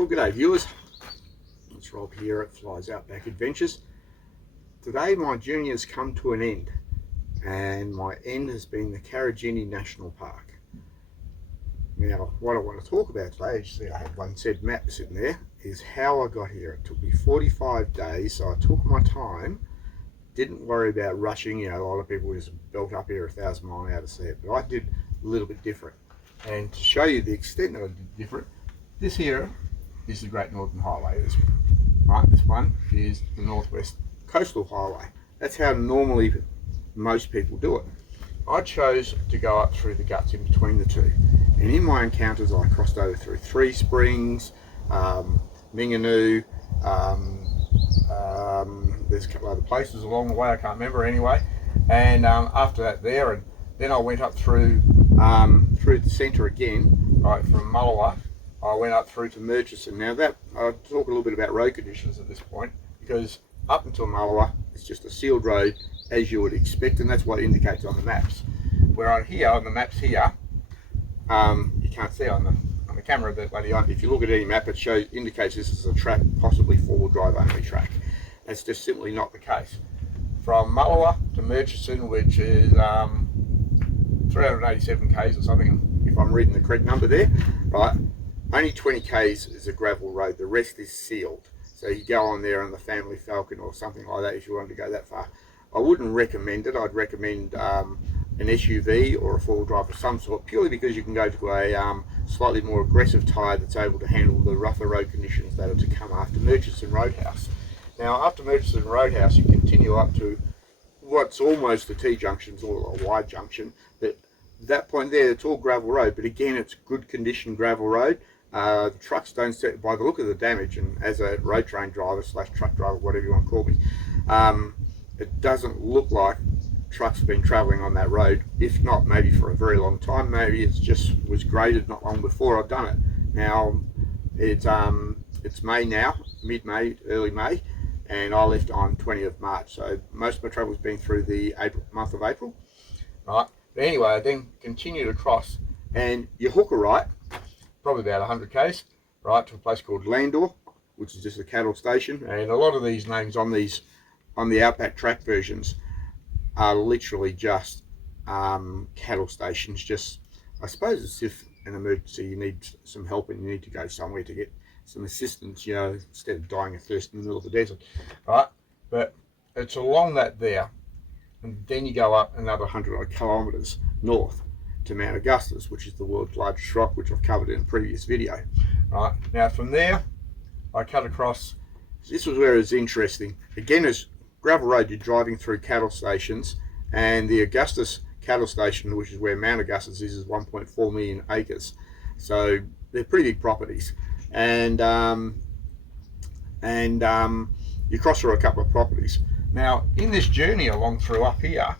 Well, g'day viewers, it's Rob here at Fly's Outback Adventures. Today my journey has come to an end, and my end has been the Karijini National Park. Now what I want to talk about today, as you see I have one said map sitting there, is how I got here. It took me 45 days, so I took my time, didn't worry about rushing. You know, a lot of people just built up here 1,000 miles an hour to see it, but I did a little bit different. And to show you the extent that I did different, this here is the Great Northern Highway. This one is the Northwest Coastal Highway. That's how normally most people do it. I chose to go up through the guts in between the two, and in my encounters I crossed over through Three Springs, Minganoo, there's a couple other places along the way, I can't remember anyway, and after that there, and then I went up through the centre again, right, from Mullewa. I went up through to Murchison. Now that, I'll talk a little bit about road conditions at this point, because up until Mullewa it's just a sealed road as you would expect, and that's what it indicates on the maps. Where on here, on the maps here, you can't see on the camera, but if you look at any map it indicates this is a track, possibly four-wheel drive only track. That's just simply not the case. From Mullewa to Murchison, which is 387 k's or something, if I'm reading the correct number there, right? Only 20 k's is a gravel road, the rest is sealed. So you go on there on the Family Falcon or something like that if you wanted to go that far. I wouldn't recommend it. I'd recommend an SUV or a four-wheel drive of some sort, purely because you can go to a slightly more aggressive tyre that's able to handle the rougher road conditions that are to come after Murchison Roadhouse. Now after Murchison Roadhouse you continue up to what's almost the T-junctions or a Y junction, but that point there it's all gravel road, but again it's good condition gravel road. The trucks don't set, by the look of the damage, and as a road train driver / truck driver, whatever you want to call me, it doesn't look like trucks have been travelling on that road. If not, maybe for a very long time. Maybe it's just was graded not long before I've done it. Now it's May now, mid-May, early May, and I left on 20th of March, so most of my travel's been through the month of April, right? But anyway, I then continued across, and you hook a right, probably about 100 k's, right, to a place called Landor, which is just a cattle station. And a lot of these names on the Outback track versions are literally just cattle stations. Just, I suppose, as if an emergency, you need some help and you need to go somewhere to get some assistance, you know, instead of dying of thirst in the middle of the desert, right? But it's along that there, and then you go up another 100 odd kilometres north to Mount Augustus, which is the world's largest rock, which I've covered in a previous video. Right, now from there I cut across. This was where it was interesting. Again, it's gravel road, you're driving through cattle stations, and the Augustus cattle station, which is where Mount Augustus is 1.4 million acres, so they're pretty big properties. And you cross through a couple of properties. Now in this journey along through up here,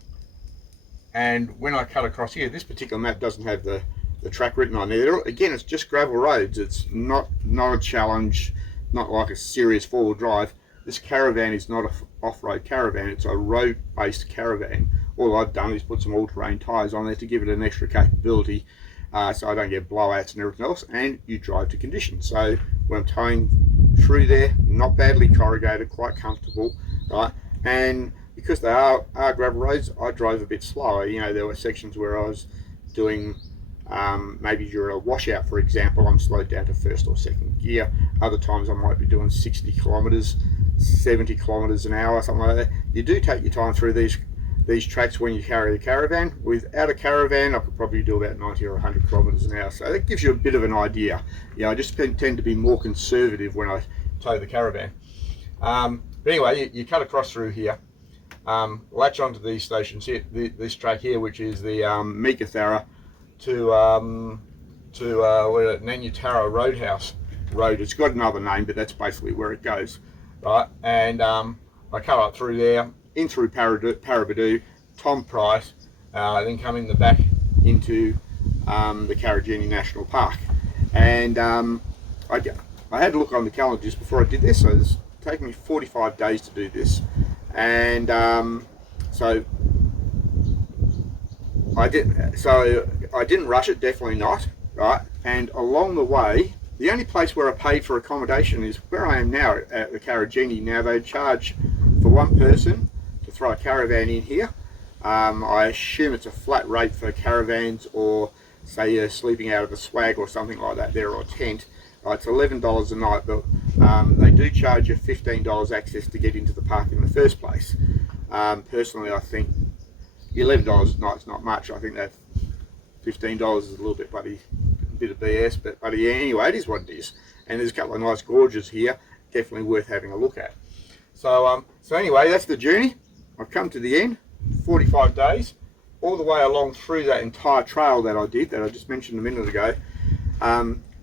and when I cut across here, this particular map doesn't have the track written on there. Again, it's just gravel roads. It's not a challenge, not like a serious four-wheel drive. This caravan is not an off-road caravan, it's a road-based caravan. All I've done is put some all-terrain tyres on there to give it an extra capability, so I don't get blowouts and everything else, and you drive to condition. So when I'm towing through there, not badly corrugated, quite comfortable, right? And because they are gravel roads, I drove a bit slower. You know, there were sections where I was doing, maybe during a washout, for example, I'm slowed down to first or second gear. Other times I might be doing 60 kilometres, 70 kilometres an hour, something like that. You do take your time through these tracks when you carry the caravan. Without a caravan, I could probably do about 90 or 100 kilometres an hour. So that gives you a bit of an idea. You know, I just tend to be more conservative when I tow the caravan. But anyway, you cut across through here. Latch onto these stations here, this track here, which is the Meekatharra to Nanyatara Roadhouse Road. It's got another name, but that's basically where it goes, right? And I cut up through there, in through Paraburdoo, Tom Price, then come in the back into the Karijini National Park. And I had a look on the calendar just before I did this, so it's taken me 45 days to do this. And so I didn't rush it, definitely not, right? And along the way The only place where I paid for accommodation is where I am now at the Karijini. Now they charge for one person to throw a caravan in here. I assume it's a flat rate for caravans, or say you're sleeping out of a swag or something like that there, or a tent. It's $11 a night, but they do charge you $15 access to get into the park in the first place. Personally, I think $11 a night is not much. I think that $15 is a little bit bit of BS, but anyway, it is what it is. And there's a couple of nice gorges here, definitely worth having a look at. So anyway, that's the journey. I've come to the end, 45 days, all the way along through that entire trail that I did, that I just mentioned a minute ago.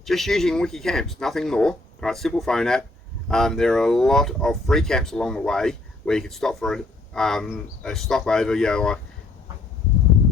Just using Wikicamps, nothing more. Right, simple phone app. There are a lot of free camps along the way where you can stop for a stopover. You know, like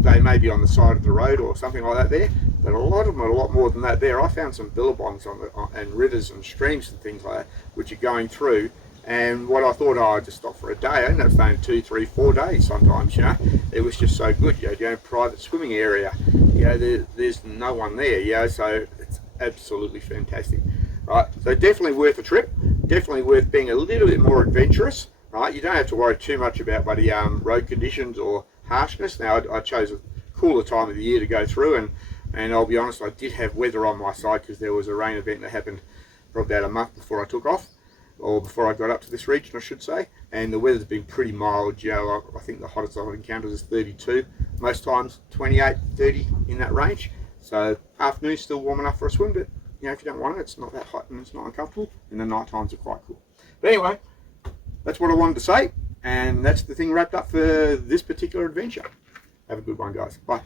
they may be on the side of the road or something like that there, but a lot of them are a lot more than that there. I found some billabongs and rivers and streams and things like that which are going through, and what I thought, oh, I'd just stop for a day, I ended up staying 2, 3, 4 days sometimes. You know, it was just so good. You know, private swimming area, you know, there's no one there, you know, so it's absolutely fantastic. Right, so definitely worth a trip, definitely worth being a little bit more adventurous. Right, you don't have to worry too much about bloody road conditions or harshness. Now I chose a cooler time of the year to go through, and I'll be honest, I did have weather on my side because there was a rain event that happened for about a month before I took off, or before I got up to this region I should say, and the weather's been pretty mild. You know, I think the hottest I've encountered is 32, most times 28, 30 in that range. So afternoon's still warm enough for a swim, but you know, if you don't want it, it's not that hot and it's not uncomfortable, and the night times are quite cool. But anyway, that's what I wanted to say, and that's the thing wrapped up for this particular adventure. Have a good one, guys. Bye.